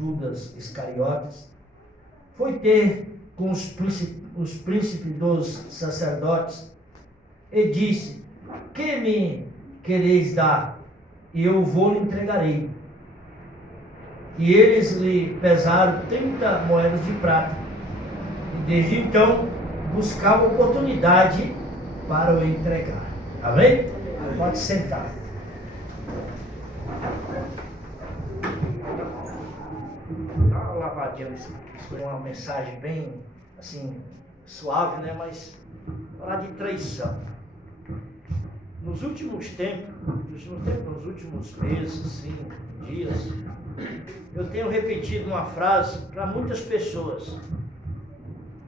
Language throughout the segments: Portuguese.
Judas Iscariotes, foi ter com os príncipes dos sacerdotes e disse: que me quereis dar? E eu vou lhe entregarei. E eles lhe pesaram 30 moedas de prata. E desde então buscava oportunidade para o entregar. Amém? Pode sentar. Dá uma lavadinha, escolher uma mensagem bem assim, suave, né? Mas falar de traição. Nos últimos tempos, nos últimos meses, assim, dias, eu tenho repetido uma frase para muitas pessoas.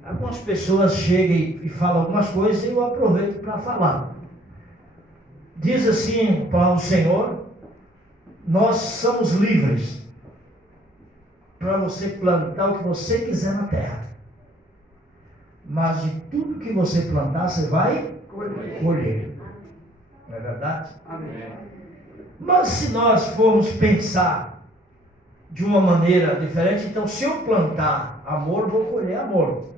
Algumas pessoas chegam e falam algumas coisas e eu aproveito para falar. Diz assim a palavra do Senhor: nós somos livres para você plantar o que você quiser na terra, mas de tudo que você plantar, você vai colher. Não é verdade? Amém. Mas se nós formos pensar de uma maneira diferente, então se eu plantar amor, vou colher amor.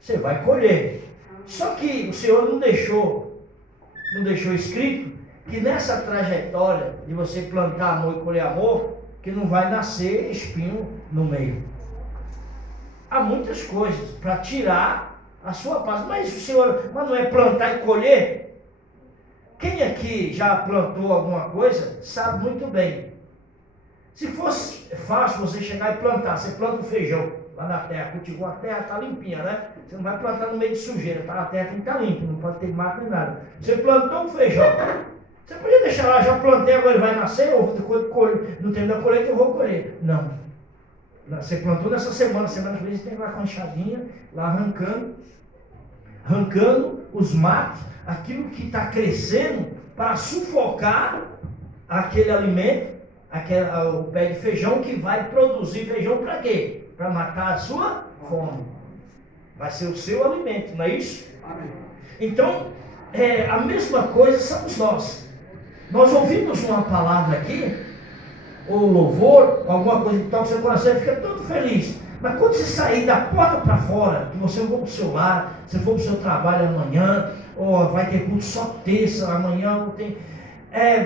Você vai colher. Só que o Senhor não deixou escrito que nessa trajetória de você plantar amor e colher amor, que não vai nascer espinho no meio. Há muitas coisas para tirar a sua paz. Mas o Senhor, mas não é plantar e colher? Quem aqui já plantou alguma coisa, sabe muito bem. Se fosse fácil você chegar e plantar, você planta o feijão lá na terra, cultivou a terra, está limpinha, né? Você não vai plantar no meio de sujeira, tá? A terra tem que estar limpa, não pode ter mato nem nada. Você plantou um feijão, você podia deixar lá, já plantei, agora ele vai nascer, ou no tempo da colheita eu vou colher. Não. Você plantou nessa semana que vem você tem lá com a enxadinha, lá arrancando os matos, aquilo que está crescendo, para sufocar aquele alimento, o pé de feijão que vai produzir feijão para quê? Para matar a sua fome. Vai ser o seu alimento, não é isso? Amém. Então, a mesma coisa somos nós. Nós ouvimos uma palavra aqui, ou louvor, alguma coisa que toca o seu coração, fica todo feliz. Mas quando você sair da porta para fora, que você for para o seu lar, você for para o seu trabalho amanhã, ou vai ter culto só terça, amanhã não tem...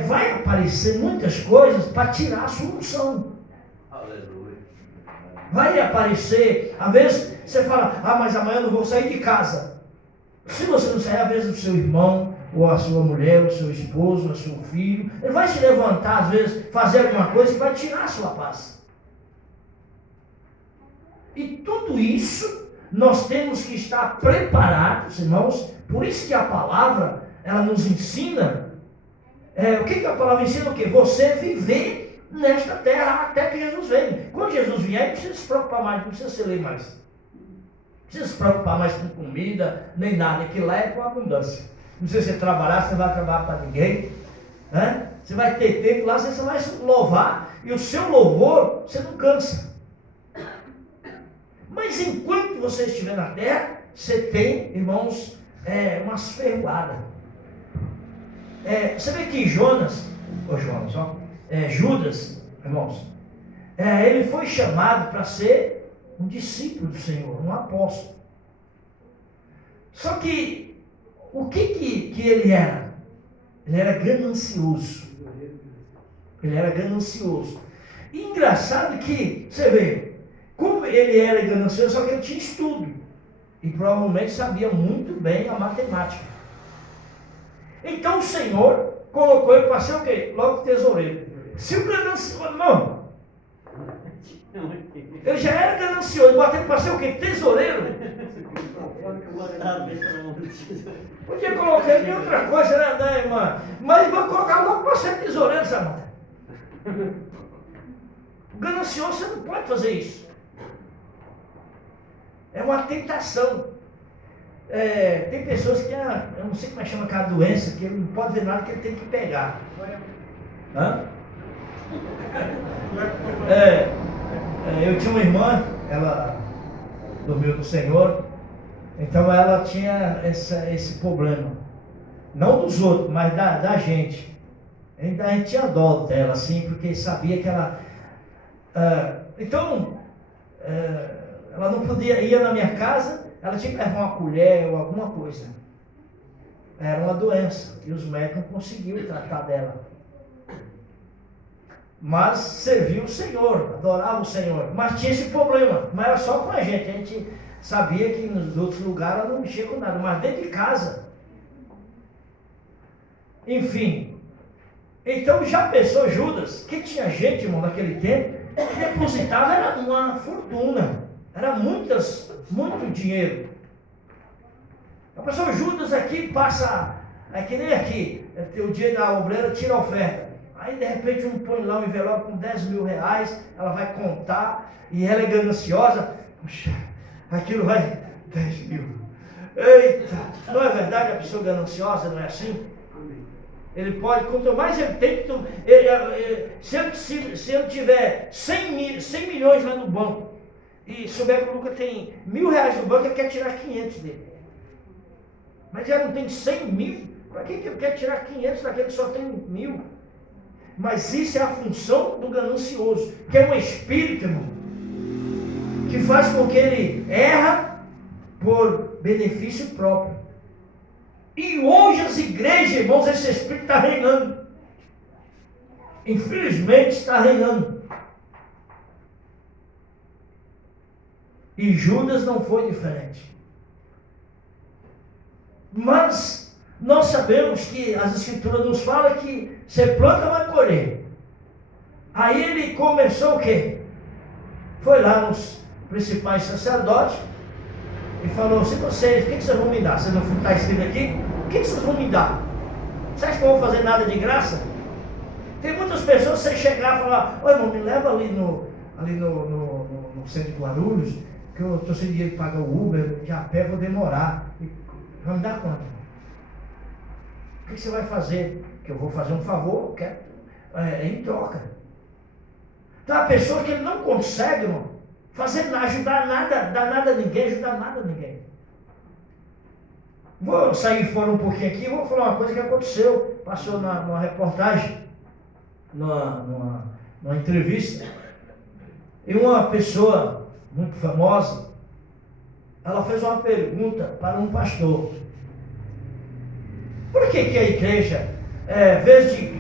vai aparecer muitas coisas para tirar a sua unção. Aleluia. Vai aparecer, às vezes você fala: mas amanhã eu não vou sair de casa. Se você não sair, às vezes o seu irmão, ou a sua mulher, o seu esposo, o seu filho, ele vai se levantar, às vezes, fazer alguma coisa que vai tirar a sua paz. E tudo isso nós temos que estar preparados, irmãos. Por isso que a palavra, ela nos ensina. O que a palavra ensina? O quê? Você viver nesta terra até que Jesus venha. Quando Jesus vier, não precisa se preocupar mais, não precisa se ler mais. Não precisa se preocupar mais com comida, nem nada, que lá é com abundância. Não precisa você trabalhar, você não vai trabalhar para ninguém. Né? Você vai ter tempo lá, você vai louvar, e o seu louvor, você não cansa. Mas enquanto você estiver na terra, você tem, irmãos, umas ferroadas. Você vê que Judas, irmãos, ele foi chamado para ser um discípulo do Senhor, um apóstolo. Só que, o que ele era? Ele era ganancioso. E engraçado que, você vê, como ele era ganancioso, só que ele tinha estudo. E provavelmente sabia muito bem a matemática. Então o Senhor colocou ele para ser o quê? Logo tesoureiro. Se o ganancioso, não. Ele já era ganancioso, bateu ele para ser o quê? Tesoureiro. Podia colocar ele em outra coisa, né, irmã? Mas vou colocar logo para ser tesoureiro, sabe? O ganancioso, você não pode fazer isso. É uma tentação. Tem pessoas que eu não sei como é que chama aquela doença, que ele não pode ver nada que ele tem que pegar. Eu tinha uma irmã, ela dormiu no Senhor, então ela tinha esse problema. Não dos outros, mas da gente. A gente tinha dó dela, assim, porque sabia que ela Então, ela não podia ir na minha casa, ela tinha que levar uma colher ou alguma coisa. Era uma doença e os médicos não conseguiam tratar dela. Mas servia o Senhor, adorava o Senhor. Mas tinha esse problema, não era só com a gente sabia que nos outros lugares ela não mexia com nada, mas dentro de casa. Enfim, então já pensou Judas, que tinha gente, irmão, naquele tempo, que depositava era uma fortuna, era muito dinheiro. A pessoa Judas aqui passa, é que nem aqui, o dia da obreira tira a oferta. Aí de repente um põe lá um envelope com 10 mil reais, ela vai contar, e ela é gananciosa, puxa, aquilo vai 10 mil. Eita, não é verdade a pessoa gananciosa, não é assim? Ele pode, quanto mais ele tem, se ele tiver 100 milhões lá no banco, e souber que o Lucas tem 1.000 reais no banco, ele quer tirar 500 dele. Mas já não tem 100 mil, para que ele quer tirar 500 daquele que só tem 1.000? Mas isso é a função do ganancioso, que é um espírito, irmão, que faz com que ele erra por benefício próprio. E hoje as igrejas, irmãos, esse espírito está reinando. Infelizmente está reinando. E Judas não foi diferente. Mas nós sabemos que as escrituras nos falam que você planta, vai colher. Aí ele começou o quê? Foi lá nos principais sacerdotes e falou: se vocês, o que vocês vão me dar? Vocês não está escrito aqui? O que vocês vão me dar? Você acha que eu não vou fazer nada de graça? Tem muitas pessoas, você chegar e falar: ô irmão, me leva ali no centro de Guarulhos, que eu estou sem dinheiro para pagar o Uber, de a pé vou demorar. Vai me dar quanto? O que você vai fazer? Que eu vou fazer um favor, eu quero em troca. Então a pessoa que ele não consegue, irmão, fazer nada, ajudar nada, dar nada a ninguém, ajudar nada a ninguém. Vou sair fora um pouquinho aqui e vou falar uma coisa que aconteceu. Passou numa reportagem, numa entrevista, e uma pessoa muito famosa, ela fez uma pergunta para um pastor: por que a igreja, em vez de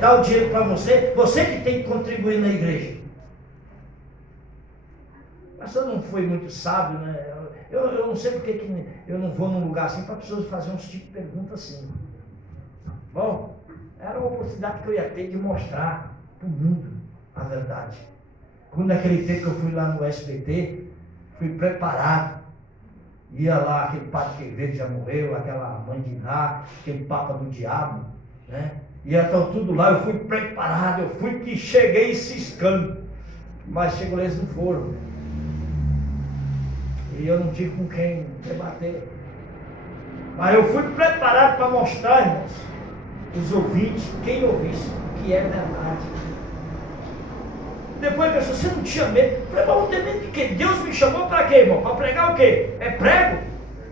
dar o dinheiro para você, você que tem que contribuir na igreja? O pastor não foi muito sábio, né? Eu não sei porque que eu não vou num lugar assim para pessoas fazerem uns tipos de pergunta assim. Bom, era uma oportunidade que eu ia ter de mostrar para o mundo a verdade. Quando naquele tempo que eu fui lá no SBT, fui preparado. Ia lá, aquele padre Quevedo já morreu, aquela mãe de Iná, aquele papa do diabo, né? Ia então tudo lá, eu fui preparado, eu fui que cheguei ciscando. Mas chegou lá, eles não foram. E eu não tive com quem debater. Mas eu fui preparado para mostrar, irmãos, os ouvintes, quem ouvisse, que é verdade. Depois a pessoa: você não tinha medo? Eu falei: mas não tem medo de quê? Deus me chamou para quê, irmão? Para pregar o quê? É prego?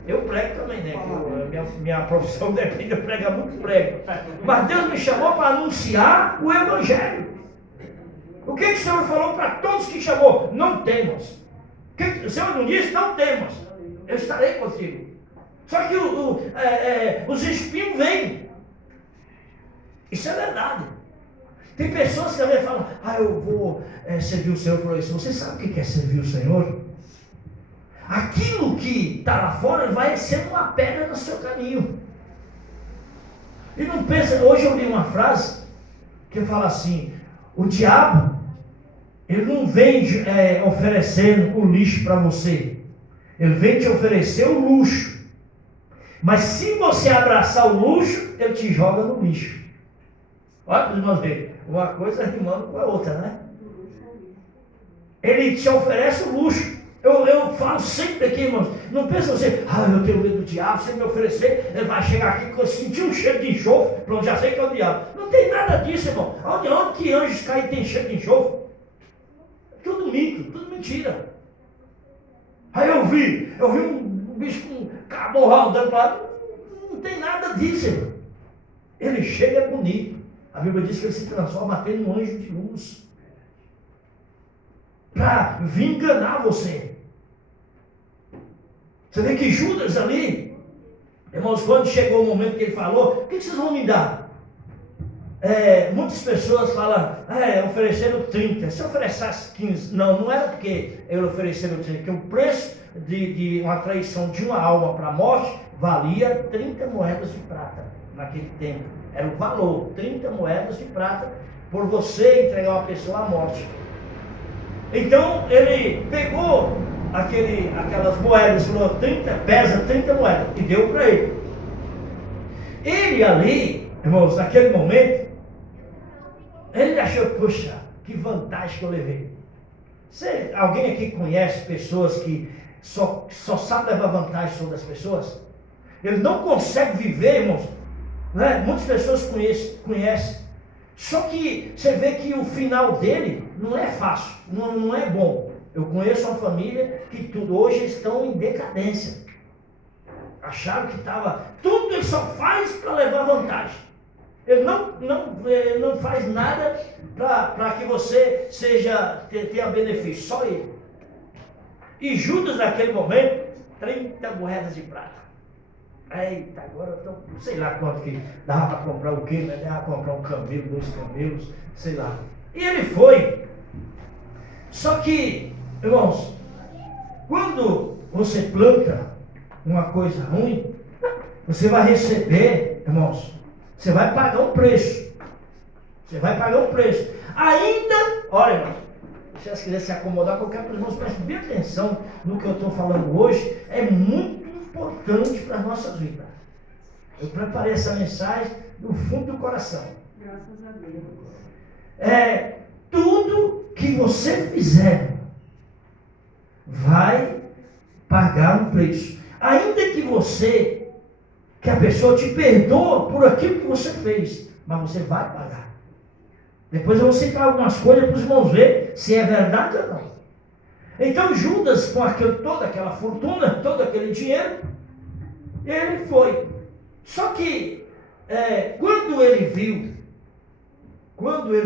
Eu prego também, né? Minha profissão depende de eu pregar muito prego. Mas Deus me chamou para anunciar o Evangelho. O que o Senhor falou para todos que chamou? Não temas. O Senhor não disse: não temas, eu estarei contigo. Só que os espinhos vêm. Isso é verdade. Tem pessoas que também falam: eu vou servir o Senhor. Falou isso. Você sabe o que é servir o Senhor? Aquilo que está lá fora vai ser uma pedra no seu caminho. E não pensa. Hoje eu li uma frase que fala assim: o diabo, ele não vem oferecendo o lixo para você, ele vem te oferecer o luxo. Mas se você abraçar o luxo, ele te joga no lixo. Olha para os irmãos verem, uma coisa rimando com a outra, né? Ele te oferece o luxo. Eu falo sempre aqui, irmãos, não pensa você: eu tenho medo do diabo, se ele me oferecer, ele vai chegar aqui com sentir um cheiro de enxofre, pronto, já sei que é o diabo. Não tem nada disso, irmão. Onde que anjos caem e tem cheiro de enxofre? Tudo mito, tudo mentira. Aí eu vi um bicho com caborral andando para lá. Não tem nada disso, irmão. Ele chega bonito. A Bíblia diz que ele se transforma até num anjo de luz. para vir enganar você. Você vê que Judas ali, irmãos, quando chegou o momento que ele falou, o que vocês vão me dar? Muitas pessoas falam, ofereceram 30, se eu oferecesse 15, não era porque eu ofereceram 30, porque o preço de uma traição de uma alma para a morte valia 30 moedas de prata naquele tempo. Era o valor, 30 moedas de prata por você entregar uma pessoa à morte. Então ele pegou aquelas moedas, falou, pesa 30 moedas, e deu para ele. Ele ali, irmãos, naquele momento, ele achou, puxa, que vantagem que eu levei. Alguém aqui conhece pessoas que só sabe levar vantagem sobre as pessoas? Ele não consegue viver, irmãos, né? Muitas pessoas conhecem. Só que você vê que o final dele não é fácil, não é bom. Eu conheço uma família que hoje estão em decadência. Acharam que estava... Tudo ele só faz para levar vantagem. Ele não faz nada para que você tenha benefício, só ele. E Judas, naquele momento, 30 moedas de prata. Eita, agora eu estou, sei lá quanto que dava para comprar o quê, né? Dava para comprar um camelo, 2 camelos, sei lá. E ele foi. Só que, irmãos, quando você planta uma coisa ruim, você vai receber, irmãos, você vai pagar um preço. Você vai pagar um preço. Ainda, olha, irmão, se vocês quiserem se acomodar, eu quero que os irmãos prestem bem atenção no que eu estou falando hoje. É muito importante para as nossas vidas. Eu preparei essa mensagem do fundo do coração. Graças a Deus. Tudo que você fizer vai pagar um preço. Ainda que a pessoa te perdoa por aquilo que você fez, mas você vai pagar. Depois eu vou citar algumas coisas para os irmãos verem se é verdade ou não. Então Judas, com toda aquela fortuna, todo aquele dinheiro, ele foi. Só que quando ele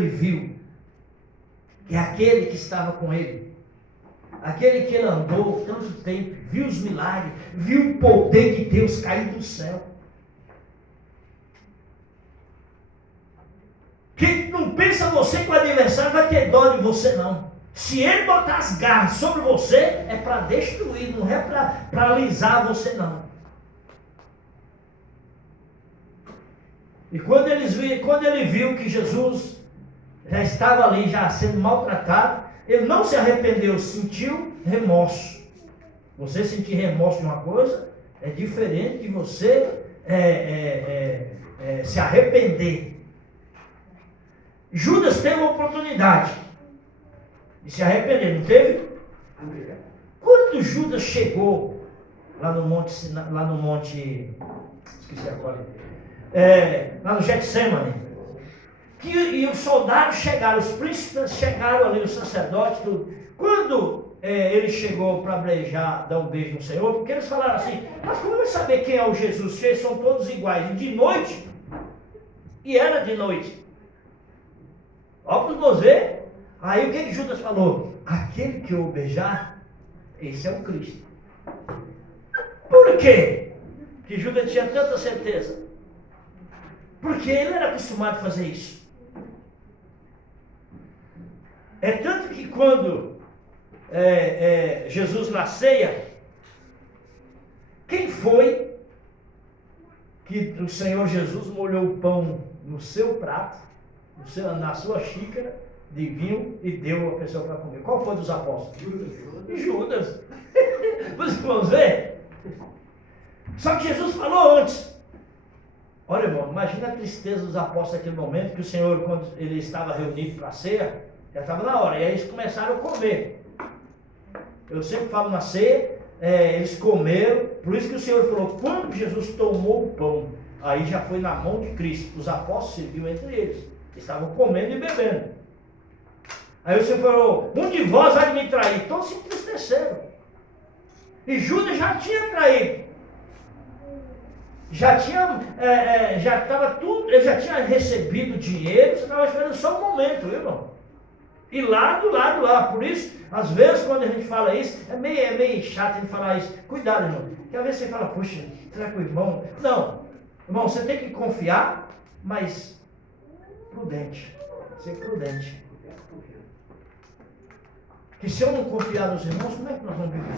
viu que aquele que estava com ele, aquele que ele andou tanto tempo, viu os milagres, viu o poder de Deus cair do céu, que não pensa você que o adversário vai ter dó de você, não. Se ele botar as garras sobre você, é para destruir, não é para alisar você, não. E quando ele viu que Jesus já estava ali, já sendo maltratado, ele não se arrependeu, sentiu remorso. Você sentir remorso de uma coisa é diferente de você se arrepender. Judas teve a oportunidade de se arrepender, não teve? Quando Judas chegou lá no monte, esqueci agora, lá no Getsemane, e os soldados chegaram, os príncipes chegaram ali, os sacerdotes, tudo. Quando ele chegou para beijar, dar um beijo no Senhor, porque eles falaram assim, mas como vai saber quem é o Jesus, se eles são todos iguais, e de noite, e era de noite. Ó, para nós ver. Aí o que Judas falou? Aquele que eu beijar, esse é o Cristo. Por quê que Judas tinha tanta certeza? Porque ele era acostumado a fazer isso. É tanto que quando Jesus na ceia, quem foi que o Senhor Jesus molhou o pão no seu prato, na sua xícara de vinho e deu a pessoa para comer? Qual foi dos apóstolos? Judas. Vocês vão ver? Só que Jesus falou antes. Olha, irmão, imagina a tristeza dos apóstolos naquele momento, que o Senhor, quando ele estava reunido para a ceia, já estava na hora, e aí eles começaram a comer. Eu sempre falo na ceia, eles comeram, por isso que o Senhor falou, quando Jesus tomou o pão, aí já foi na mão de Cristo, os apóstolos serviam entre eles, estavam comendo e bebendo. Aí o Senhor falou, um de vós vai me trair, todos se entristeceram. E Judas já tinha traído. Já estava tudo, ele já tinha recebido dinheiro, você estava esperando só um momento, viu, irmão? E lá do lado lá. Por isso, às vezes, quando a gente fala isso, é meio chato a gente falar isso. Cuidado, irmão. Porque às vezes você fala, puxa, será que o irmão... Não. Irmão, você tem que confiar, mas prudente. Ser prudente. Porque se eu não confiar nos irmãos, como é que nós vamos viver?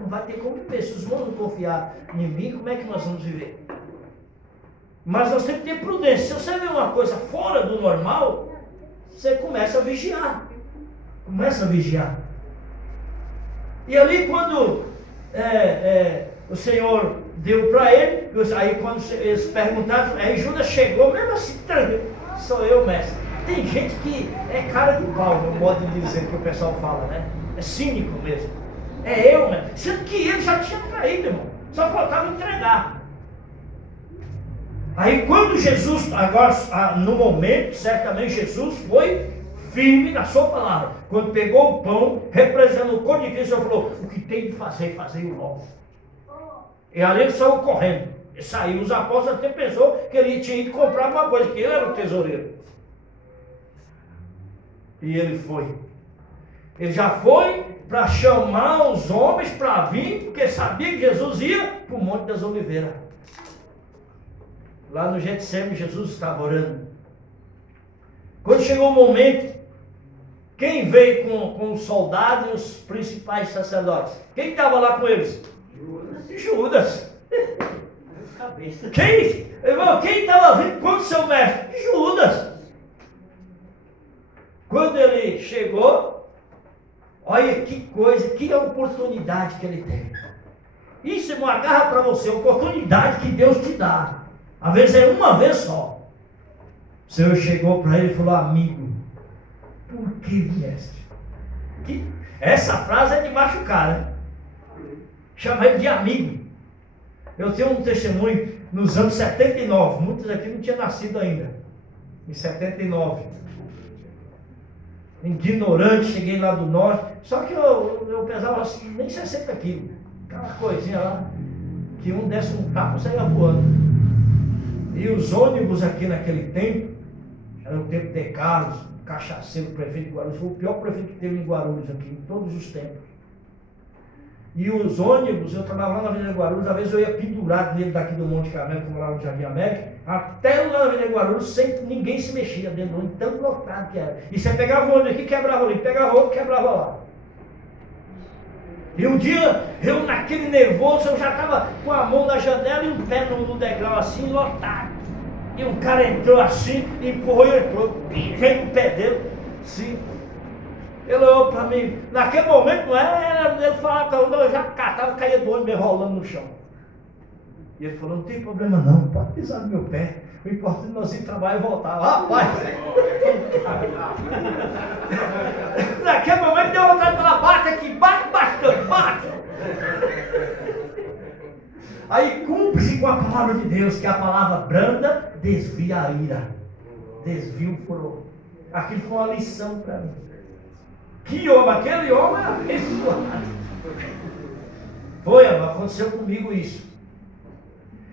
Não vai ter como viver. Se os irmãos não confiar em mim, como é que nós vamos viver? Mas nós temos que ter prudência. Se você vê uma coisa fora do normal, você começa a vigiar. Começa a vigiar. E ali quando o Senhor deu para ele, aí quando eles perguntaram, aí Judas chegou, mesmo assim, sou eu, mestre. Tem gente que é cara de pau, no modo de dizer que o pessoal fala, né? É cínico mesmo. É eu, mestre. Sendo que ele já tinha traído, irmão. Só faltava entregar. Aí quando Jesus, agora no momento, certamente Jesus foi firme na sua palavra. Quando pegou o pão, representando o corpo de Cristo, ele falou, o que tem de fazer, fazer logo. E ali ele saiu correndo. Ele saiu, os apóstolos até pensou que ele tinha ido comprar alguma coisa, que ele era o tesoureiro. E ele foi. Ele já foi para chamar os homens para vir, porque sabia que Jesus ia para o Monte das Oliveiras. Lá no Getsemane, Jesus estava orando. Quando chegou o momento, quem veio com os soldados e os principais sacerdotes? Quem estava lá com eles? Judas. Quem estava vindo contra o seu mestre? Judas. Quando ele chegou, olha que coisa, que oportunidade que ele teve. Isso, irmão, agarra para você, a oportunidade que Deus te dá. Às vezes é uma vez só. O Senhor chegou para ele e falou, amigo, por que vieste? Essa frase é de machucar, né? Chama ele de amigo. Eu tenho um testemunho nos anos 79, muitos aqui não tinham nascido ainda. Em 79. Ignorante, cheguei lá do norte. Só que eu pesava assim, nem 60 quilos. Aquela coisinha lá, que um desse um tapa e saia voando. E os ônibus aqui naquele tempo, era o tempo de Carlos, cachaceiro, prefeito de Guarulhos, foi o pior prefeito que teve em Guarulhos aqui, em todos os tempos. E os ônibus, eu trabalhava lá na Avenida Guarulhos, às vezes eu ia pendurado nele daqui do Monte Carmelo, como lá no Jardim América, até lá na Avenida Guarulhos, sem ninguém se mexia dentro do ônibus, tão lotado que era. E você pegava o ônibus aqui, quebrava ali, pegava outro, quebrava lá. E um dia, eu naquele nervoso, eu já estava com a mão na janela e um pé no degrau assim, lotado. E um cara entrou assim, empurrou e entrou, pisei no pé dele, sim. Ele olhou para mim, naquele momento não era, ele falava, eu já catava, caía do ônibus, me rolando no chão. E ele falou, não tem problema não, pode pisar no meu pé, o importante é nós ir trabalhar e voltar. Rapaz! Naquele momento deu vontade de falar, bate aqui, bate bastante, bate! Aí cumpre-se com a palavra de Deus, que a palavra branda desvia a ira, desvia o furor. Aquilo foi uma lição para mim. Que homem, aquele homem é abençoado. Foi, aconteceu comigo isso.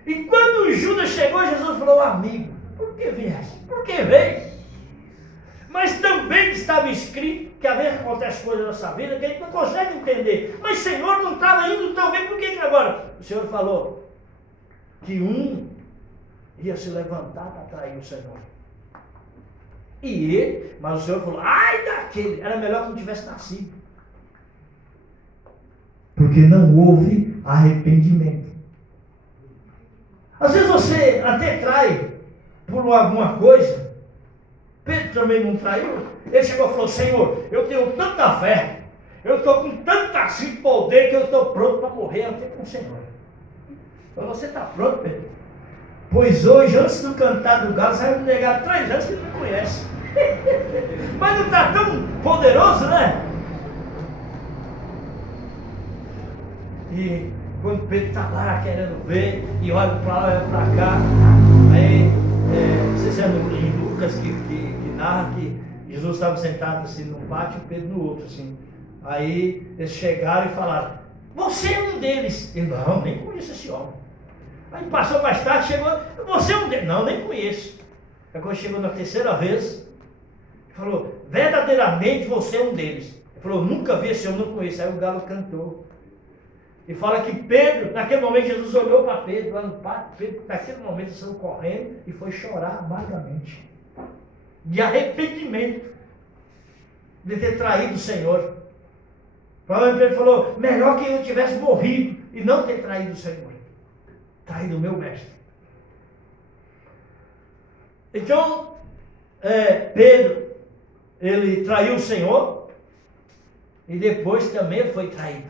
E quando Judas chegou, Jesus falou, amigo, por que vieste? Por que veio? Mas também estava escrito, que às vezes acontece coisas na nossa vida que a gente não consegue entender. Mas Senhor, não estava indo tão bem, por que agora? O Senhor falou que um ia se levantar para trair o Senhor. E ele, mas o Senhor falou, ai daquele, era melhor que não tivesse nascido. Porque não houve arrependimento. Às vezes você até trai por alguma coisa. Pedro também não traiu. Ele chegou e falou, Senhor, eu tenho tanta fé, eu estou com tanto assim poder que eu estou pronto para morrer até com o Senhor. Falou, você está pronto, Pedro? Pois hoje, antes do cantar do galo, você vai me negar 3 anos que ele não conhece. Mas não está tão poderoso, né? E quando Pedro está lá querendo ver, e olha para lá, olha para cá, aí, vocês lembram em Lucas que narra que Jesus estava sentado assim num pátio e Pedro no outro, assim. Aí eles chegaram e falaram, você é um deles. Ele não, nem conheço esse homem. Aí passou mais tarde, chegou, você é um deles. Não, nem conheço. Aí quando chegou na terceira vez, falou, verdadeiramente você é um deles. Ele falou, nunca vi esse homem, não conheço. Aí o galo cantou. E fala que Pedro, naquele momento Jesus olhou para Pedro lá no pátio. Pedro, naquele momento, saiu correndo e foi chorar amargamente. De arrependimento de ter traído o Senhor. Provavelmente Pedro falou, melhor que eu tivesse morrido e não ter traído o Senhor. Traído o meu mestre. Então, Pedro, ele traiu o Senhor e depois também foi traído.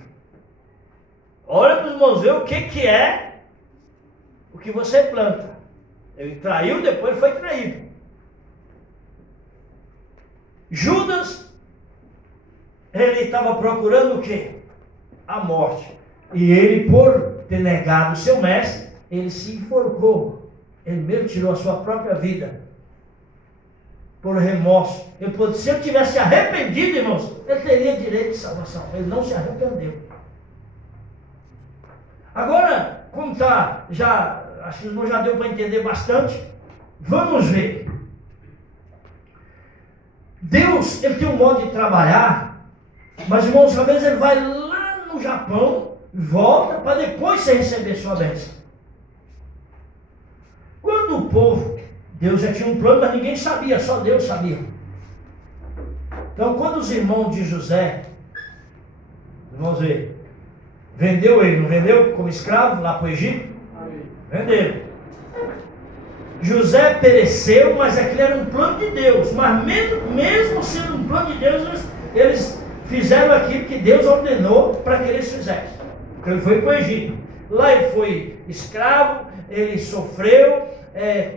Olha para os irmãos ver o que é o que você planta. Ele traiu, depois foi traído. Judas, ele estava procurando o quê? A morte. E ele, por ter negado o seu mestre, ele se enforcou. Ele mesmo tirou a sua própria vida. Por remorso. Se ele tivesse arrependido, irmãos, ele teria direito de salvação. Ele não se arrependeu. Agora, como está, acho que o irmão já deu para entender bastante. Vamos ver. Deus, ele tem um modo de trabalhar, mas, irmãos, às vezes ele vai lá no Japão, volta para depois você receber sua bênção. Quando o povo, Deus já tinha um plano, mas ninguém sabia, só Deus sabia. Então, quando os irmãos de José, vamos ver, vendeu ele, não vendeu como escravo lá para o Egito? Venderam. José pereceu, mas aquilo era um plano de Deus. Mas mesmo sendo um plano de Deus, eles fizeram aquilo que Deus ordenou para que eles fizessem. Porque ele foi para o Egito. Lá ele foi escravo, ele sofreu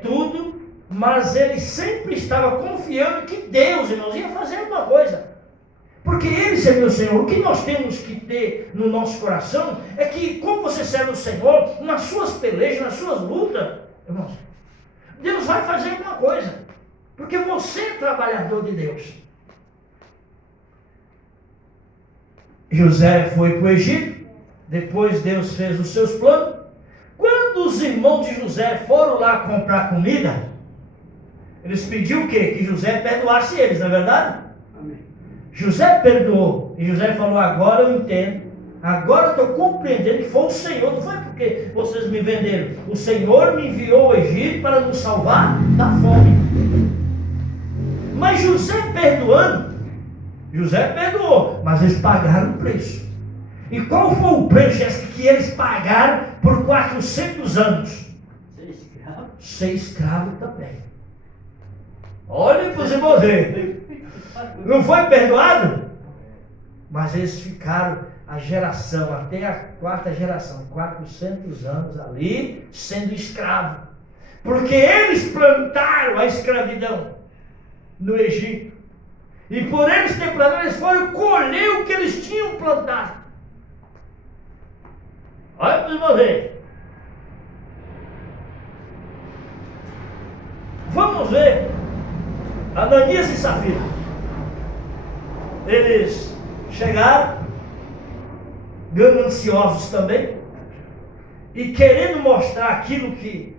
tudo, mas ele sempre estava confiando que Deus, irmãos, ia fazer alguma coisa. Porque ele serviu o Senhor. O que nós temos que ter no nosso coração é que, como você serve o Senhor, nas suas pelejas, nas suas lutas, irmãos, Deus vai fazer alguma coisa. Porque você é trabalhador de Deus. José foi para o Egito. Depois Deus fez os seus planos. Quando os irmãos de José foram lá comprar comida, eles pediram o quê? Que José perdoasse eles, não é verdade? Amém. José perdoou. E José falou, agora eu entendo. Agora eu estou compreendendo que foi o Senhor. Não foi porque vocês me venderam. O Senhor me enviou ao Egito para nos salvar da fome. Mas José perdoando, José perdoou, mas eles pagaram o preço. E qual foi o preço que eles pagaram por 400 anos? Ser escravo também. Olhem para os irmãos verem. Não foi perdoado? Mas eles ficaram a geração, até a quarta geração, 400 anos ali, sendo escravo. Porque eles plantaram a escravidão no Egito. E por eles ter plantado, eles foram colher o que eles tinham plantado. Olha para os irmãos verem. Vamos ver Ananias e Safira. Eles chegaram, gananciosos também, e querendo mostrar aquilo que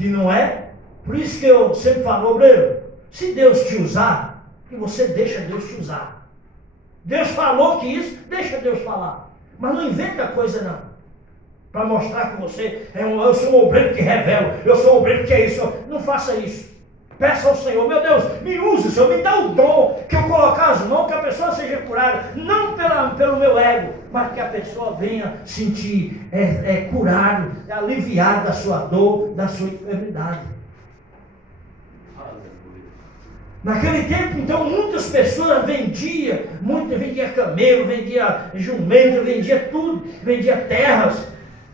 não é. Por isso que eu sempre falo, obreiro, se Deus te usar, que você deixa Deus te usar. Deus falou que isso, deixa Deus falar. Mas não inventa coisa não. Para mostrar que você eu sou um obreiro que revela, eu sou um obreiro que é isso. Não faça isso. Peça ao Senhor, meu Deus, me use, Senhor, me dá o dom, que eu colocar as mãos, que a pessoa seja curada, não pelo meu ego, mas que a pessoa venha sentir curado, aliviado da sua dor, da sua enfermidade. Naquele tempo, então, muitas pessoas vendiam camelo, vendia jumento, vendia tudo, vendia terras,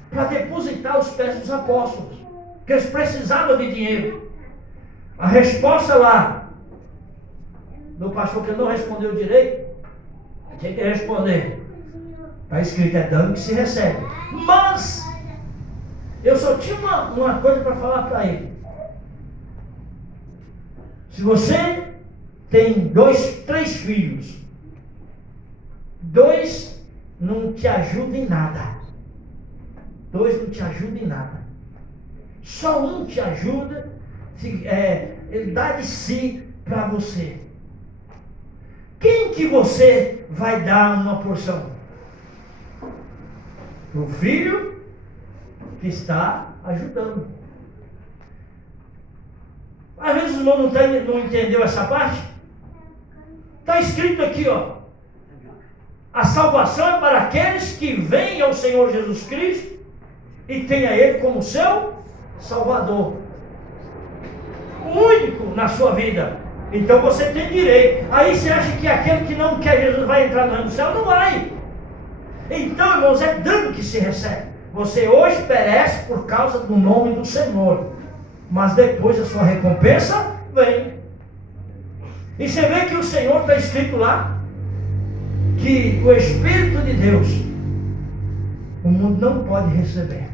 para depositar aos pés dos apóstolos, que eles precisavam de dinheiro. A resposta lá do pastor, que não respondeu direito, tinha que responder. Está escrito, é dando que se recebe. Mas eu só tinha uma coisa para falar para ele. Se você tem 3 filhos, 2 não te ajudam em nada. 2 não te ajudam em nada. Só um te ajuda, ele dá de si para você. que você vai dar uma porção? Para o filho que está ajudando. Às vezes o irmão não entendeu essa parte. Está escrito aqui, ó. A salvação é para aqueles que vêm ao Senhor Jesus Cristo e têm a Ele como seu Salvador. O único na sua vida. Então você tem direito. Aí você acha que aquele que não quer Jesus vai entrar no reino do céu? Não vai. Então, irmãos, é dano que se recebe. Você hoje perece por causa do nome do Senhor, mas depois a sua recompensa vem. E você vê que o Senhor está escrito lá, que o Espírito de Deus, o mundo não pode receber,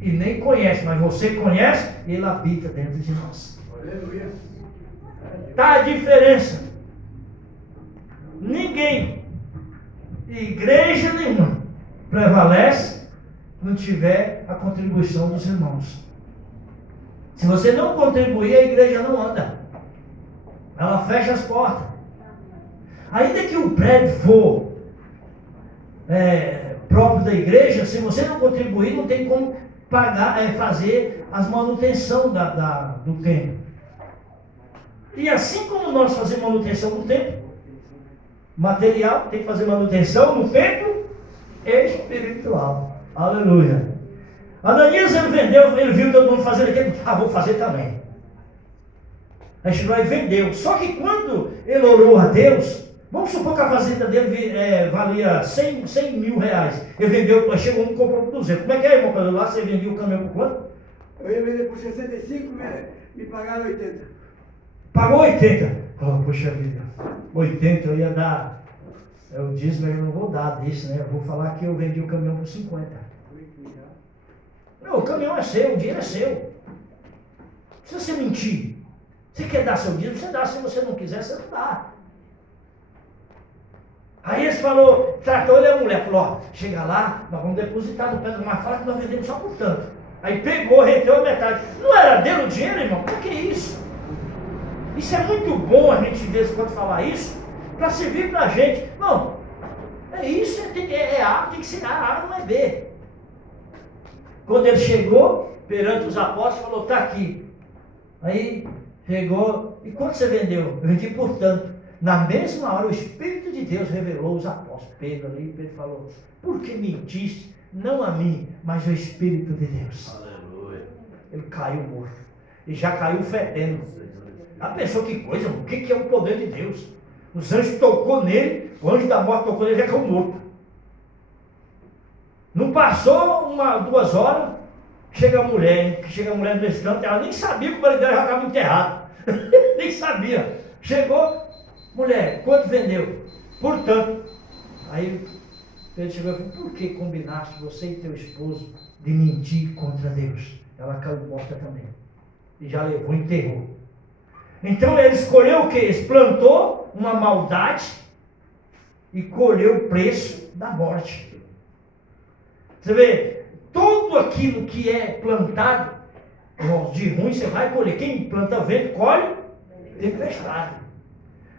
e nem conhece, mas você conhece, e Ele habita dentro de nós. Está a diferença. Ninguém, igreja nenhuma, prevalece se não tiver a contribuição dos irmãos. Se você não contribuir, a igreja não anda. Ela fecha as portas. Ainda que o prédio for próprio da igreja, se você não contribuir, não tem como pagar, fazer as manutenção do templo. E assim como nós fazemos manutenção no templo material, tem que fazer manutenção no templo espiritual. Aleluia. Ananias, ele vendeu, ele viu todo mundo fazendo aquilo, vou fazer também. Aí chegou e vendeu. Só que quando ele orou a Deus, vamos supor que a fazenda dele valia 100 mil reais. Ele vendeu, chegou um e comprou por 200. Como é que é, irmão? Quando lá você vendia o caminhão por quanto? Eu ia vender por 65, me pagaram 80. Pagou 80. Oh, poxa vida, 80 eu ia dar. Eu disse, mas eu não vou dar disso, né? Eu vou falar que eu vendi o caminhão por 50. Não, o caminhão é seu, o dinheiro é seu. Não precisa você mentir. Você quer dar seu dinheiro, você dá. Se você não quiser, você não dá. Aí eles falou, tratou ele a mulher, falou, ó, chega lá, nós vamos depositar no pé do mar, fala que nós vendemos só por tanto. Aí pegou, reteu a metade. Não era dele o dinheiro, irmão? Por que isso? Isso é muito bom a gente de vez em quando falar isso, para servir para a gente. Não, é isso, é A, tem que ser A não é B. Quando ele chegou perante os apóstolos, falou, está aqui. Aí chegou, e quanto você vendeu? Eu vendi por tanto. Na mesma hora o Espírito de Deus revelou os apóstolos. Pedro ali, Pedro falou, por que mentiste? Não a mim, mas o Espírito de Deus. Aleluia. Ele caiu morto. E já caiu fedendo. A pessoa, que coisa, o que é o poder de Deus? Os anjos tocou nele, o anjo da morte tocou nele, já caiu morto. Não passou 2 horas, chega a mulher no instante, ela nem sabia que o marido dela já estava enterrado. Nem sabia. Chegou, mulher, quanto vendeu? Portanto. Aí Pedro chegou e falou, por que combinaste você e teu esposo de mentir contra Deus? Ela caiu morta também. E já levou, enterrou. Então ele escolheu o que? Ele plantou uma maldade e colheu o preço da morte. Você vê, tudo aquilo que é plantado, de ruim você vai colher. Quem planta vento, colhe tempestade.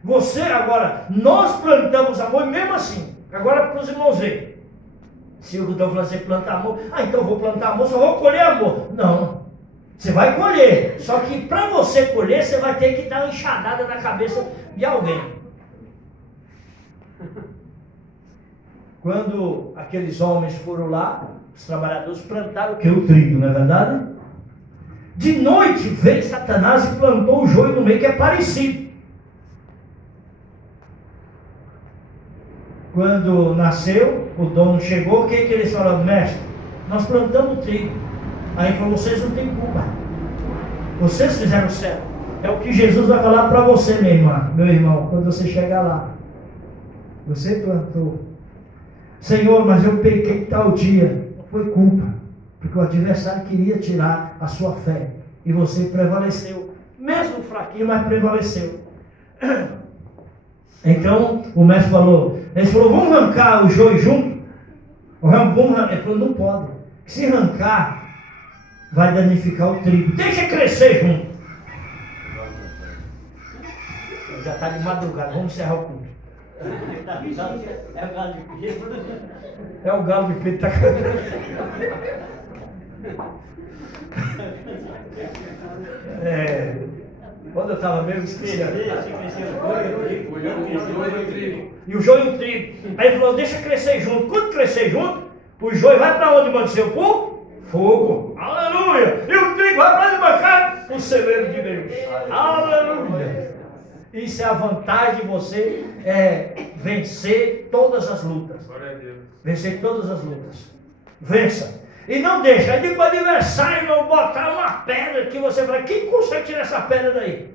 Você agora, nós plantamos amor, mesmo assim. Agora para os irmãos verem. Se o Rudolf falando, você planta amor, então eu vou plantar amor, só vou colher amor. Não. Você vai colher, só que para você colher, você vai ter que dar uma enxadada na cabeça de alguém. Quando aqueles homens foram lá, os trabalhadores plantaram o que? O trigo, não é verdade? De noite veio Satanás e plantou o joio no meio, que é parecido. Quando nasceu, o dono chegou, o que eles falaram? Mestre, nós plantamos o trigo. Aí ele falou, vocês não têm culpa. Vocês fizeram certo. É o que Jesus vai falar para você, minha irmã, meu irmão, quando você chegar lá. Você plantou. Senhor, mas eu pequei tal dia. Não foi culpa. Porque o adversário queria tirar a sua fé. E você prevaleceu. Mesmo fraquinho, mas prevaleceu. Então, o mestre falou, ele falou, vamos arrancar o joio junto? Ele falou, não pode. Se arrancar, vai danificar o trigo. Deixa crescer junto. Já está de madrugada, vamos encerrar o culto. É o galo de Pedro. É o galo de Pedro que está cantando. Quando eu estava mesmo, esqueci. E o joio e o trigo. Aí ele falou, deixa crescer junto. Quando crescer junto, o joio vai para onde, mano? Seu povo? Fogo. Aleluia. E o trigo vai para onde, bancada? O celeiro de Deus. Aleluia. Isso é a vantagem de você vencer todas as lutas. Vencer todas as lutas. Vença. E não deixa. Aí diga para o adversário não botar uma pedra que você fala, quem consegue tirar essa pedra daí?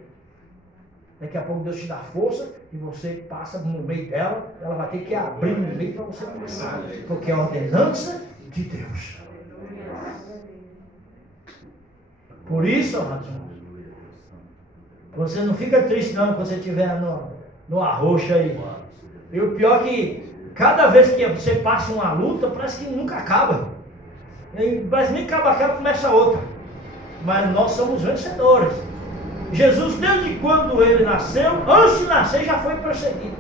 Daqui a pouco Deus te dá força e você passa no meio dela, ela vai ter que abrir no meio para você passar. Porque é a ordenança de Deus. Por isso, amados irmãos, você não fica triste não quando você estiver no arroxo aí. E o pior é que cada vez que você passa uma luta, parece que nunca acaba. Parece que nem acaba, começa outra. Mas nós somos vencedores. Jesus, desde quando ele nasceu, antes de nascer já foi perseguido.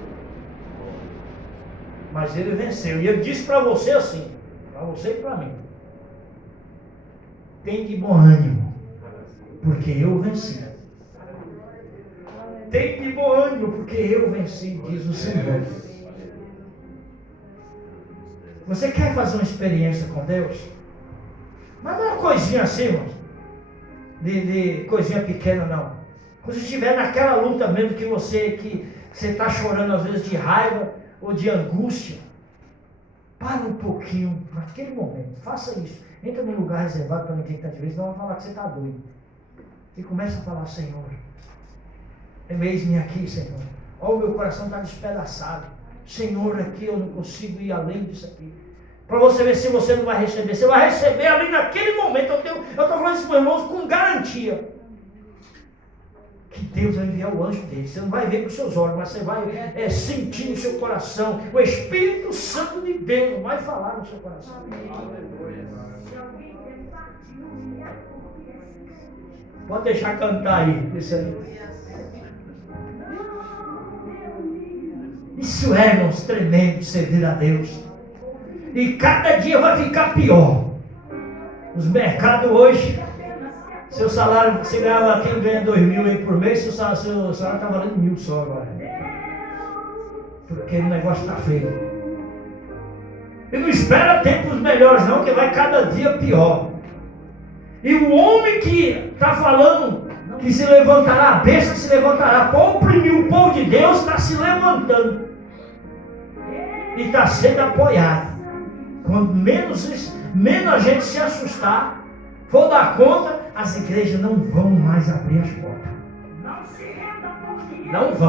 Mas ele venceu. E ele disse para você assim, para você e para mim: tem de bom ânimo, porque eu venci. Tem de bom ânimo, porque eu venci, diz o Senhor. Você quer fazer uma experiência com Deus? Mas não é uma coisinha assim, irmãos, de coisinha pequena, não. Quando você estiver naquela luta mesmo que você está chorando às vezes de raiva ou de angústia, para um pouquinho naquele momento, faça isso. Entra num lugar reservado para ninguém que está de vez, senão vai falar que você está doido. E começa a falar: Senhor, eis-me aqui, Senhor. Ó, o meu coração está despedaçado. Senhor, aqui eu não consigo ir além disso aqui. Para você ver se você não vai receber. Você vai receber ali naquele momento. Eu estou falando isso para os irmãos com garantia. Que Deus vai enviar o anjo dele. Você não vai ver com os seus olhos, mas você vai sentir no seu coração. O Espírito Santo de Deus vai falar no seu coração. Pode deixar cantar aí. Isso aí. Isso é, irmãos, tremendo servir a Deus. E cada dia vai ficar pior. Os mercados hoje, seu salário, você ganha, quem ganha 2.000 aí por mês, seu salário está valendo 1.000 só agora. Porque o negócio está feio. E não espera tempos melhores não, que vai cada dia pior. E o homem que está falando que se levantará, a besta se levantará para oprimir o povo de Deus, está se levantando. E está sendo apoiado. Quando menos a gente se assustar, for dar conta, as igrejas não vão mais abrir as portas. Não vão.